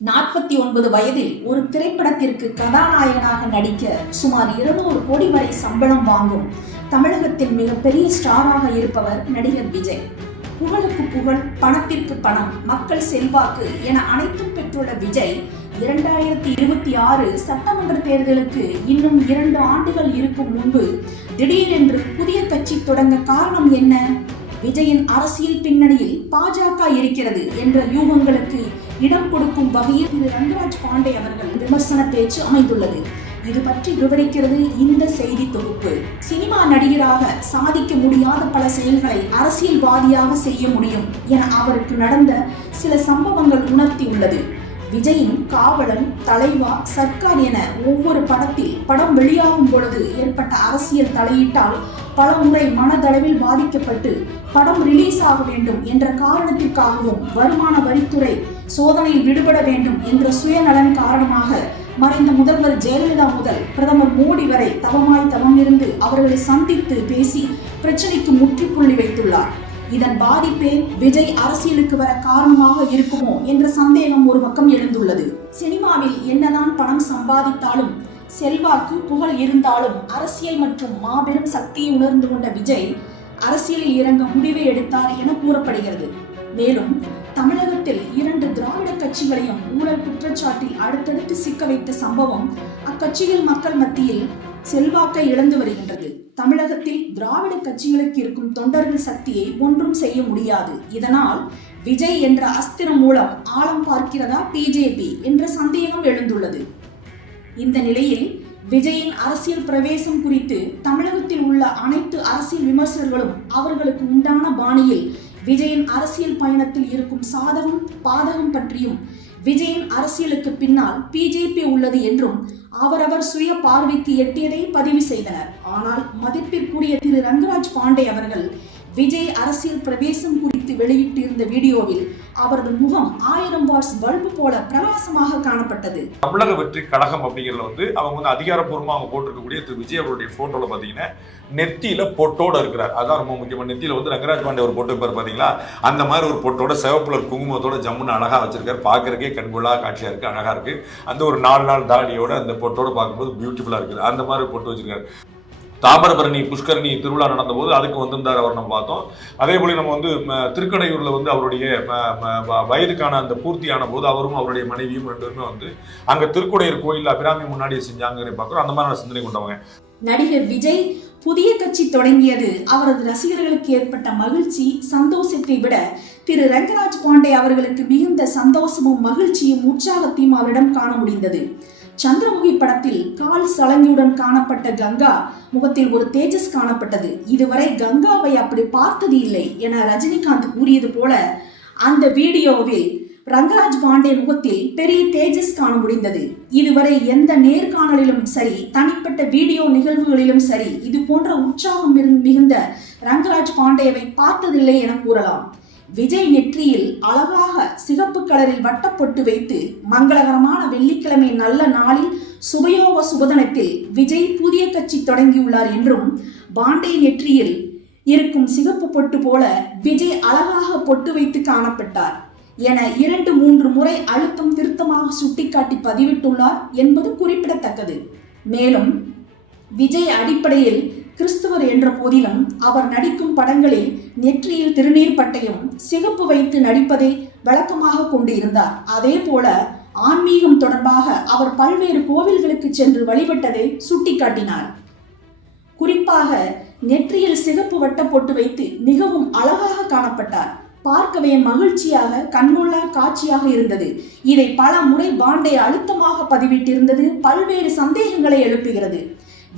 49 வயதில் ஒரு திரைப்படத்திற்கு கதாநாயகனாக நடிக்க சுமார் 200 கோடி வரை சம்பளம் வாங்கும் தமிழகத்தில் மிகப்பெரிய ஸ்டாராக இருப்பவர் நடிகர் விஜய். புகழுக்கு புகழ், பணத்திற்கு பணம், மக்கள் செல்வாக்கு என அனைத்தும் பெற்றுள்ள விஜய் 2026 சட்டமன்ற தேர்தலுக்கு இன்னும் 2 ஆண்டுகள் இருக்கும் முன்பு திடீரென்று புதிய கட்சி தொடங்க காரணம் என்ன? விஜயின் அரசியல் பின்னணியில் பாஜக இருக்கிறது என்ற யூகங்களுக்கு இடம் கொடுக்கும் வகையில் திரு ரங்கராஜ் பாண்டே அவர்கள் விமர்சன பேச்சு அமைந்துள்ளது. இது பற்றி விவரிக்கிறது இந்த செய்தி தொகுப்பு. சினிமா நடிகராக சாதிக்க முடியாத பல செயல்களை அரசியல்வாதியாக செய்ய முடியும் என அவருக்கு நடந்த சில சம்பவங்கள் உணர்த்தியுள்ளது. விஜயின் காவலன், தலைவா, சர்க்கார் என ஒவ்வொரு படம் வெளியாகும் பொழுது ஏற்பட்ட அரசியல் தலையீட்டால் பல முறை மனதளவில் பாதிக்கப்பட்டு படம் ரிலீஸ் ஆக வேண்டும் என்ற காரணத்திற்காகவும் வருமான வரித்துறை சோதனையில் விடுபட வேண்டும் என்ற சுயநலன் காரணமாக மறைந்த முதல்வர் ஜெயலலிதா முதல் பிரதமர் மோடி வரை தவம் இருந்து அவர்களை சந்தித்து பேசி பிரச்சனைக்கு முற்றுப்புள்ளி வைத்துள்ளார். இதன் பாதிப்பே விஜய் அரசியலுக்கு வர காரணமாக இருக்குமோ என்ற சந்தேகம் ஒரு பக்கம் எழுந்துள்ளது. சினிமாவில் என்னதான் பணம் சம்பாதித்தாலும், செல்வாக்கு, புகழ் இருந்தாலும் அரசியல் மற்றும் மாபெரும் சக்தியை உணர்ந்து கொண்ட விஜய் அரசியலில் இறங்க முடிவை எடுத்தார் என கூறப்படுகிறது. மேலும் தமிழகத்தில் 2 திராவிட கட்சிகளையும் ஊழல் குற்றச்சாட்டில் அடுத்தடுத்து சிக்க வைத்த சம்பவம் அக்கட்சிகள் மக்கள் மத்தியில் செல்வாக்கை இழந்து வருகின்றது. தமிழகத்தில் திராவிட கட்சிகளுக்கு இருக்கும் தொண்டர்கள் சக்தியை ஒன்றும் செய்ய முடியாது. இதனால் விஜய் என்ற அஸ்திரம் மூலம் ஆழம் பார்க்கிறதா பிஜேபி என்ற சந்தேகம் எழுந்துள்ளது. இந்த நிலையில் விஜயின் அரசியல் பிரவேசம் குறித்து தமிழகத்தில் உள்ள அனைத்து அரசியல் விமர்சகர்களும் அவர்களுக்கு உண்டான பாணியில் விஜயின் அரசியல் பயணத்தில் இருக்கும் சாதகம் பாதகம் பற்றியும், விஜயின் அரசியலுக்கு பின்னால் பிஜேபி உள்ளது என்றும் அவரவர் சுய பார்வைக்கு எட்டியதை பதிவு செய்தனர். ஆனால் மதிப்பிற்குரிய திரு ரங்கராஜ் பாண்டே அவர்கள் விஜய் அரசியல் பிரவேசம் குறித்து வெளியிட்டிருந்த வீடியோவில் அவரது முகம் 1000 வாட்ஸ் பல்பு போல பிரகாசமாக காணப்பட்டது. தமிழக வெற்றி கழகம் அப்படிங்கிறத அவங்க அதிகாரப்பூர்வமாக அவங்க போட்டிருக்கக்கூடிய திரு விஜய் அவருடைய போட்டோல பாத்தீங்கன்னா நெத்தியில பொட்டோட இருக்கிறார். அதான் ரொம்ப முக்கியமான. நெத்தியில ரங்கராஜ் பாண்டே ஒரு பொட்டு இருப்பார் பாத்தீங்களா, அந்த மாதிரி ஒரு பொட்டோட சிவப்புலர் குங்குமத்தோட ஜம்முன்னு அழகா வச்சிருக்காரு. பாக்குறதுக்கே கண்கொள்ளா காட்சியா இருக்கு, அழகா இருக்கு. அந்த ஒரு 4 நாள் தாடியோட அந்த பொட்டோட பார்க்கும்போது பியூட்டிஃபுல்லா இருக்குது. அந்த மாதிரி பொட்டு வச்சிருக்காரு. தாமிரபரணி புஷ்கரணி திருவிழா நடந்த போது அதுக்கு வந்திருந்தார் அவர், நம்ம பார்த்தோம். அதே போல நம்ம திருக்கடையூர்ல அவருடைய வயதுக்கான அந்த பூர்த்தியான போது அவரும் அவருடைய மனைவியும் 2 பேருமே அங்க திருக்குடையூர் கோயில் அபிராமி முன்னாடியே செஞ்சாங்க பார்க்கிறோம். அந்த மாதிரி சிந்தனை கொண்டவங்க. நடிகர் விஜய் புதிய கட்சி தொடங்கியது அவரது ரசிகர்களுக்கு ஏற்பட்ட மகிழ்ச்சி, சந்தோஷத்தை விட திரு ரங்கராஜ் பாண்டே அவர்களுக்கு மிகுந்த சந்தோஷமும் மகிழ்ச்சியும் உற்சாகத்தையும் அவரிடம் காண முடிந்தது. சந்திரமுகி படத்தில் கால் சலங்கியுடன் காணப்பட்ட கங்கா முகத்தில் ஒரு தேஜஸ் காணப்பட்டது. இதுவரை கங்காவை அப்படி பார்த்தது இல்லை என ரஜினிகாந்த் கூறியது போல அந்த வீடியோவில் ரங்கராஜ் பாண்டே முகத்தில் பெரிய தேஜஸ் காண முடிந்தது. இதுவரை எந்த நேர்காணலிலும் சரி, தனிப்பட்ட வீடியோ நிகழ்வுகளிலும் சரி, இது போன்ற உற்சாகம் மிகுந்த ரங்கராஜ் பாண்டேவை பார்த்ததில்லை என கூறலாம். விஜய் நெற்றியில் அழகாக சிகப்பு கலரில் வட்டப்பொட்டு வைத்து மங்களகரமான வெள்ளிக்கிழமை நல்ல நாளில் சுபயோக சுபதனத்தில் விஜய் புதிய கட்சி தொடங்கியுள்ளார் என்றும், பாண்டே நெற்றியில் இருக்கும் சிகப்பு பொட்டு போல விஜய் அழகாக பொட்டு வைத்து காணப்பட்டார் என 2-3 முறை அழுத்தம் திருத்தமாக சுட்டிக்காட்டி பதிவிட்டுள்ளார் என்பது குறிப்பிடத்தக்கது. மேலும் விஜய் அடிப்படையில் கிறிஸ்துவர் என்ற போதிலும் அவர் நடிக்கும் படங்களில் நெற்றியில் திருநீர் பட்டையும் சிகப்பு வைத்து நடிப்பதை வழக்கமாக கொண்டு இருந்தார். அதே போல ஆன்மீகம் தொடர்பாக அவர் பல்வேறு கோவில்களுக்கு சென்று வழிபட்டதை சுட்டிக்காட்டினார். குறிப்பாக நெற்றியில் சிகப்பு வட்ட போட்டு வைத்து மிகவும் அழகாக காணப்பட்டார். பார்க்கவே மகிழ்ச்சியாக கண்கொள்ளா காட்சியாக இருந்தது. இதை பல முறை பாண்டே அழுத்தமாக பதிவிட்டிருந்தது பல்வேறு சந்தேகங்களை எழுப்புகிறது.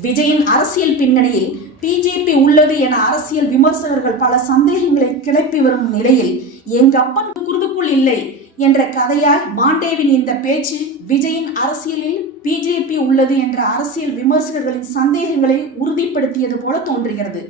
விஜயின் அரசியல் பின்னணியில் பிஜேபி உள்ளது என அரசியல் விமர்சகர்கள் பல சந்தேகங்களை கிளப்பி வரும் நிலையில் எங்க அப்பன் குருதுக்குள் இல்லை என்ற கதையால் பாண்டேவின் இந்த பேச்சு விஜயின் அரசியலில் பிஜேபி உள்ளது என்ற அரசியல் விமர்சகர்களின் சந்தேகங்களை உறுதிப்படுத்தியது போல தோன்றுகிறது.